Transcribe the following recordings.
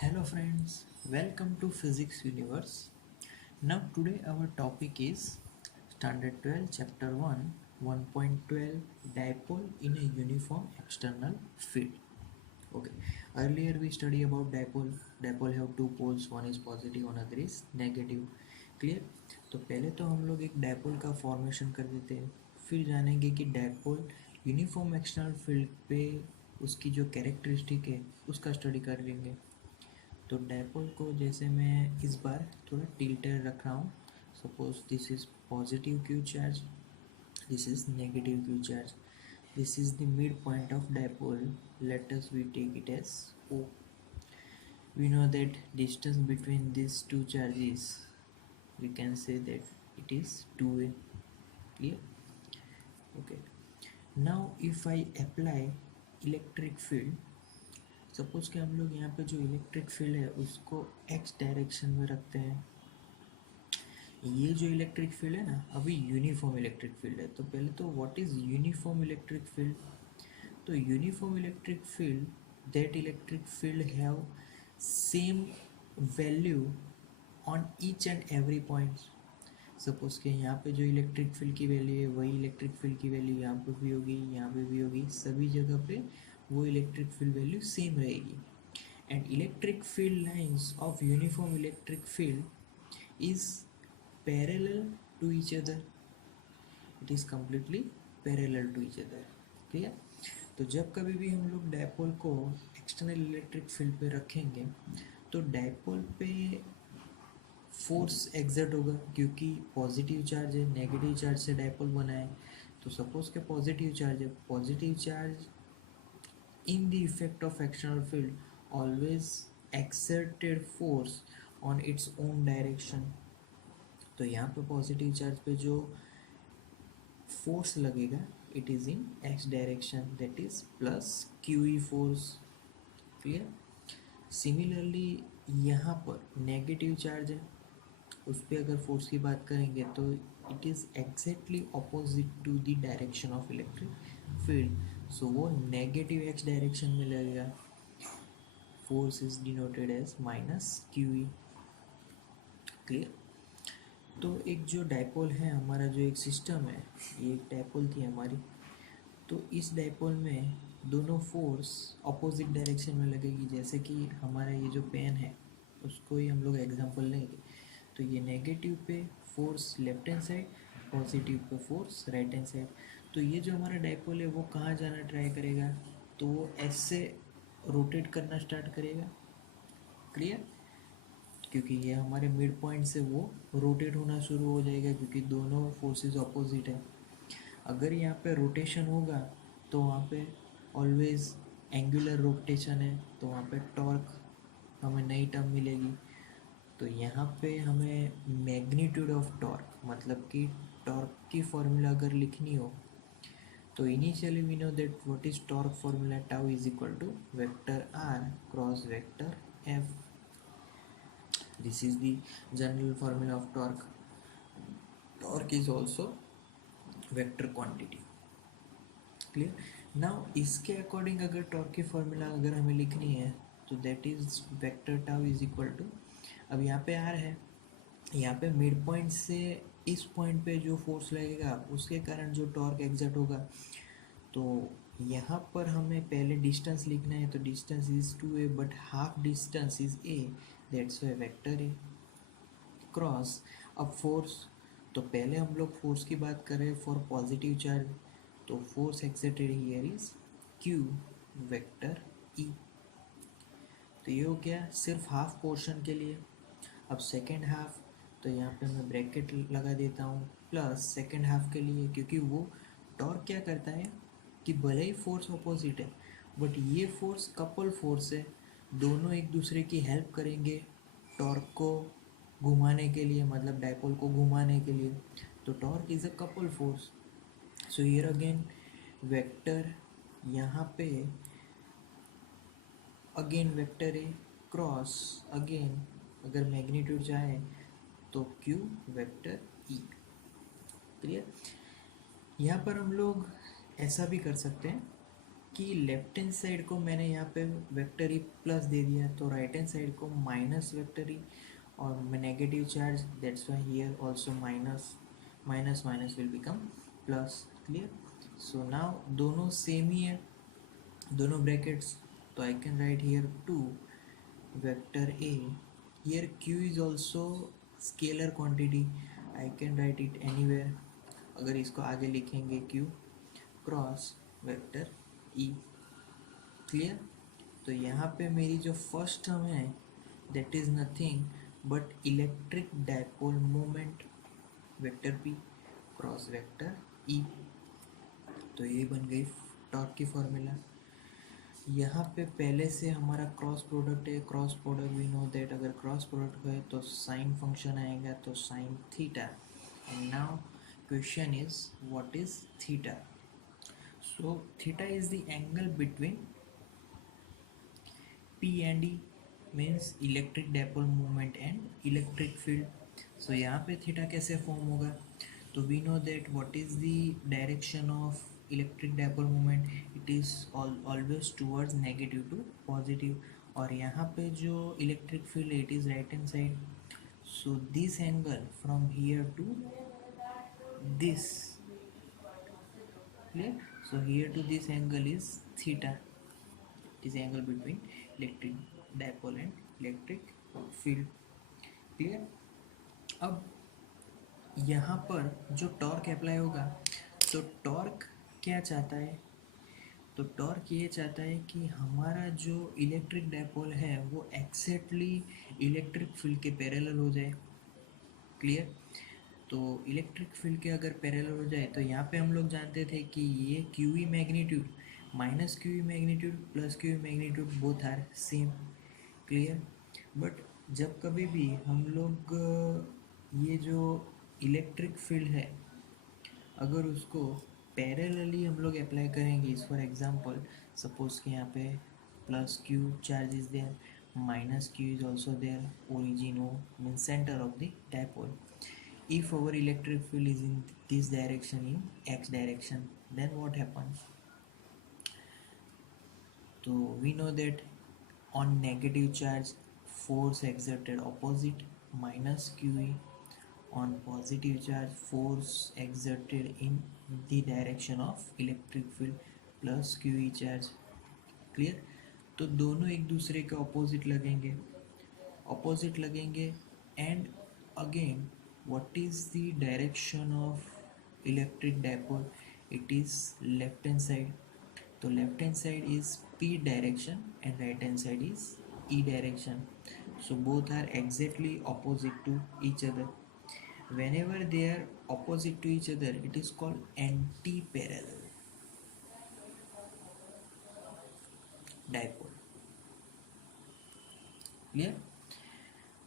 Hello friends, welcome to Physics Universe. Now today our topic is Standard 12 Chapter 1 1.12 Dipole in a uniform external field. Okay, earlier we study about dipole. Dipole have two poles, one is positive, another is negative. Clear? तो पहले तो हम लोग एक dipole का formation कर देते हैं, फिर जानेंगे कि डायपोल यूनिफॉर्म एक्सटर्नल फील्ड पे उसकी जो कैरेक्टरिस्टिक है उसका स्टडी कर लेंगे। तो डायपोल को जैसे मैं इस बार थोड़ा टिल्टेड रख रहा हूँ। Suppose this is positive Q charge, this is negative q charge, this is the midpoint of dipole. Let us we take it as O. We know that distance between these two charges, we can say that it is 2a. Clear? Okay, now if I apply electric field, suppose कि हम लोग यहाँ पे जो electric field है उसको x direction में रखते हैं। ये जो इलेक्ट्रिक फील्ड है ना, अभी यूनिफॉर्म इलेक्ट्रिक फील्ड है। तो पहले तो what is uniform electric field? तो uniform electric field, that electric field have same value on each and every point. Suppose के यहाँ पे जो इलेक्ट्रिक फील्ड की वैल्यू है वही इलेक्ट्रिक फील्ड की वैल्यू यहाँ पे भी होगी, यहाँ पे भी होगी, सभी जगह पे वो इलेक्ट्रिक फील्ड वैल्यू सेम रहेगी। And electric field lines of uniform electric field is parallel to each other. It is completely parallel to each other. Clear? तो जब कभी भी हम लोग डायपोल को एक्सटर्नल इलेक्ट्रिक फील्ड पे रखेंगे तो डायपोल पे फोर्स एग्जर्ट होगा, क्योंकि पॉजिटिव चार्ज है, नेगेटिव चार्ज से डायपोल बना है। तो सपोज के पॉजिटिव चार्ज है, positive charge in the effect of external field always exerted force on its own direction. तो यहाँ पे पॉजिटिव चार्ज पे जो फोर्स लगेगा it is in x direction, that is plus q E force. Clear? Similarly यहाँ पर negative charge है, उस पर अगर फोर्स की बात करेंगे तो it is exactly opposite to the direction of electric field, so वो नेगेटिव एक्स डायरेक्शन में लगेगा। Force is denoted as minus q e. Clear? तो एक जो डायपोल है हमारा, जो एक सिस्टम है, ये एक डायपोल थी हमारी। तो इस डायपोल में दोनों फोर्स अपोजिट डायरेक्शन में लगेगी। जैसे कि हमारा ये जो पेन है उसको ही हम लोग एग्जांपल लेंगे। तो ये नेगेटिव पे force left hand side, positive pay force right hand side. तो ये जो हमारा डायपोल है वो कहाँ जाना ट्राई करेगा? तो वो ऐसे रोटेट करना स्टार्ट करेगा। क्लियर? क्योंकि ये हमारे मिड पॉइंट से वो रोटेट होना शुरू हो जाएगा, क्योंकि दोनों फोर्सेस अपोजिट है। अगर यहाँ पे रोटेशन होगा तो वहाँ पे ऑलवेज एंगुलर रोटेशन है, तो वहाँ पे टॉर्क हमें नई टर्म मिलेगी। तो यहाँ पे हमें मैग्नीट्यूड ऑफ टॉर्क, मतलब कि टॉर्क की फॉर्मूला अगर लिखनी हो तो initially we know that what is torque formula, tau is equal to vector r cross vector f. This is the general formula of torque. Torque is also vector quantity. Clear? Now इसके according अगर torque की formula अगर हमें लिखनी है तो that is vector tau is equal to, अब यहाँ पे आर है, यहाँ पे मिड पॉइंट से इस पॉइंट पे जो फोर्स लगेगा उसके कारण जो टॉर्क एग्जर्ट होगा, तो यहाँ पर हमें पहले डिस्टेंस लिखना है। तो distance is 2a but half distance is a, that's why vector A cross. अब फोर्स, तो पहले हम लोग फोर्स की बात करें फॉर पॉजिटिव चार्ज, तो force exerted here is Q vector E. तो ये हो गया सिर्फ हाफ पोर्शन के लिए। अब सेकेंड हाफ, तो यहाँ पे मैं ब्रैकेट लगा देता हूँ प्लस सेकेंड हाफ के लिए, क्योंकि वो टॉर्क क्या करता है कि भले ही फोर्स अपोजिट है बट ये फोर्स कपल फोर्स है, दोनों एक दूसरे की हेल्प करेंगे टॉर्क को घुमाने के लिए, मतलब डायपोल को घुमाने के लिए। तो torque is a couple force. So here again vector, यहाँ पे again vector A cross again, अगर मैग्नीट्यूड चाहे तो क्यू वेक्टर ई। क्लियर? यहाँ पर हम लोग ऐसा भी कर सकते हैं कि लेफ्ट हैंड साइड को मैंने यहाँ पे वेक्टर ई प्लस दे दिया, तो राइट हैंड साइड को माइनस वेक्टर ई और negative charge, that's why here also minus minus minus will become plus. Clear? So now दोनों सेम ही है, दोनों ब्रैकेट्स, तो I can write here 2 vector a. Here q is also scalar quantity, I can write it anywhere. अगर इसको आगे लिखेंगे q cross vector e. Clear? तो यहाँ पे मेरी जो फर्स्ट टर्म है that is nothing but electric dipole moment vector p cross vector e. तो ये बन गई टॉर्क की फॉर्मूला। यहाँ पे पहले से हमारा क्रॉस प्रोडक्ट है, cross product we know that अगर क्रॉस प्रोडक्ट है तो साइन फंक्शन आएगा, तो sine theta. And now question is what is theta? So theta is the angle between P and E, means electric dipole moment and electric field. So यहाँ पे theta कैसे form होगा? तो we know that what is the direction of electric dipole moment, it is always towards negative to positive, और यहाँ पे जो electric field it is right hand side. So this angle from here to this, clear? So here to this angle is theta, it is angle between electric dipole and electric field. clear? अब यहाँ पर जो torque apply होगा, तो torque क्या चाहता है? तो टॉर्क ये चाहता है कि हमारा जो इलेक्ट्रिक डायपोल है वो एक्जैक्टली इलेक्ट्रिक फील्ड के पैरेलल हो जाए। क्लियर? तो इलेक्ट्रिक फील्ड के अगर पैरेलल हो जाए तो यहाँ पे हम लोग जानते थे कि ये q e magnitude minus q e magnitude plus q e magnitude both are same. Clear? But जब कभी भी हम लोग ये जो इलेक्ट्रिक फील्ड है अगर उसको पैरेलली हम लोग अप्लाई करेंगे, फॉर एग्जांपल सपोज कि यहाँ पे plus q charge is there, minus q is also there, origin o mean center of the dipole. If our electric field is in this direction, in x direction, then what happens? So we know that on negative charge force exerted opposite minus QE, on positive charge force exerted in the direction of electric field plus QE charge. Clear? तो दोनों एक दूसरे के opposite लगेंगे and again what is the direction of electric dipole? It is left hand side, so left hand side is P direction and right hand side is E direction, so both are exactly opposite to each other. Whenever they are opposite to each other it is called anti-parallel dipole. Clear?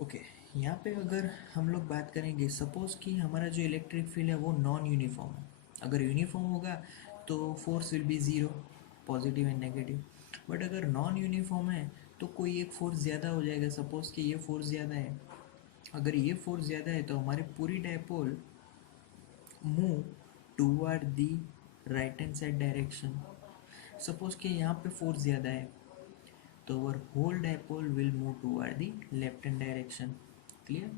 Okay यहाँ पे अगर हम लोग बात करेंगे, suppose कि हमारा जो इलेक्ट्रिक फील्ड है वो नॉन यूनिफॉर्म है। अगर यूनिफॉर्म होगा तो force will be zero, positive and negative. But अगर नॉन यूनिफॉर्म है तो कोई एक फोर्स ज़्यादा हो जाएगा। सपोज कि ये फोर्स ज़्यादा है, अगर ये फोर्स ज़्यादा है तो हमारी पूरी dipole move toward the right hand side direction. Suppose कि यहाँ पे फोर्स ज़्यादा है तो our whole dipole will move toward the left hand direction. Clear?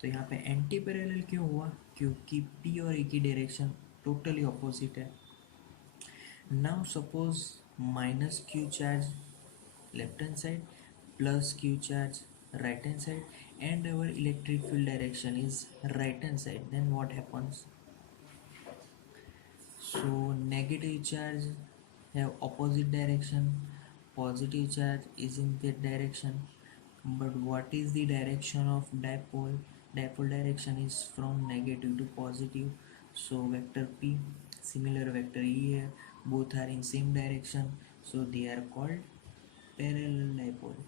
तो यहाँ पे एंटी पैरेलल क्यों हुआ? क्योंकि P और E की डायरेक्शन टोटली ऑपोजिट है। Now suppose minus Q charge left hand side plus q charge right hand side and our electric field direction is right hand side, then what happens? So negative charge have opposite direction, positive charge is in that direction, but what is the direction of dipole? Dipole direction is from negative to positive, so vector P, similar vector E here, both are in same direction, so they are called parallel dipole.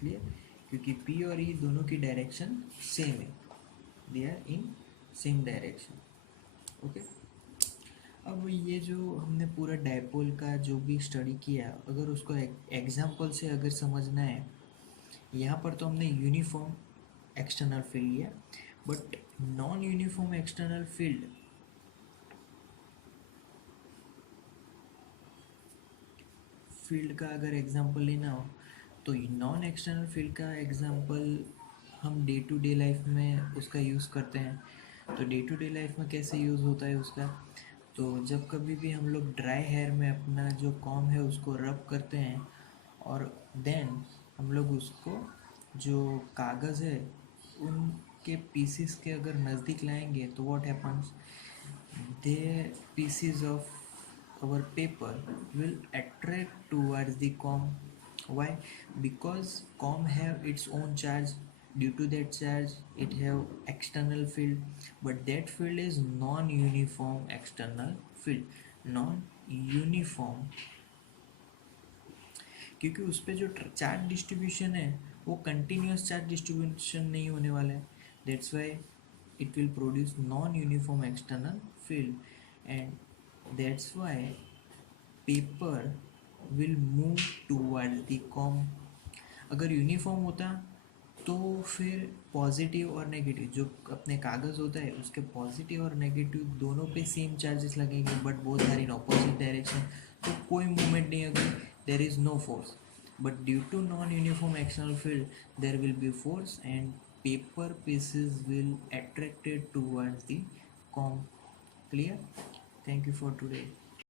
Clear? क्योंकि P और E दोनों की direction same है, they are in same direction. Okay अब ये जो हमने पूरा डायपोल का जो भी स्टडी किया, अगर उसको एग्जाम्पल से अगर समझना है, यहाँ पर तो हमने यूनिफॉर्म एक्सटर्नल फील्ड लिया, but non uniform external field field का अगर एग्जांपल लेना हो तो नॉन एक्सटर्नल फील्ड का एग्जांपल हम डे टू डे लाइफ में उसका यूज़ करते हैं। तो डे टू डे लाइफ में कैसे यूज़ होता है उसका, तो जब कभी भी हम लोग ड्राई हेयर में अपना जो कॉम्ब है उसको रब करते हैं और देन हम लोग उसको जो कागज़ है उनके पीसीस के अगर नज़दीक लाएंगे तो what happens, the pieces of our paper will attract towards the comb. Why? Because comb have its own charge. Due to that charge it have external field, but that field is non-uniform external field, non-uniform, क्योंकि उस पर जो charge distribution है वो continuous charge distribution नहीं होने वाला है। That's why it will produce non-uniform external field and that's why paper will move towards the comb. अगर यूनिफॉर्म होता तो फिर पॉजिटिव और नेगेटिव जो अपने कागज़ होता है उसके पॉजिटिव और नेगेटिव दोनों पे सेम चार्जेस लगेंगे, but both are in opposite direction, तो कोई मूवमेंट नहीं होगी, there is no force. But due to non uniform external field there will be force and paper pieces will attracted towards the comb. Clear? Thank you for today.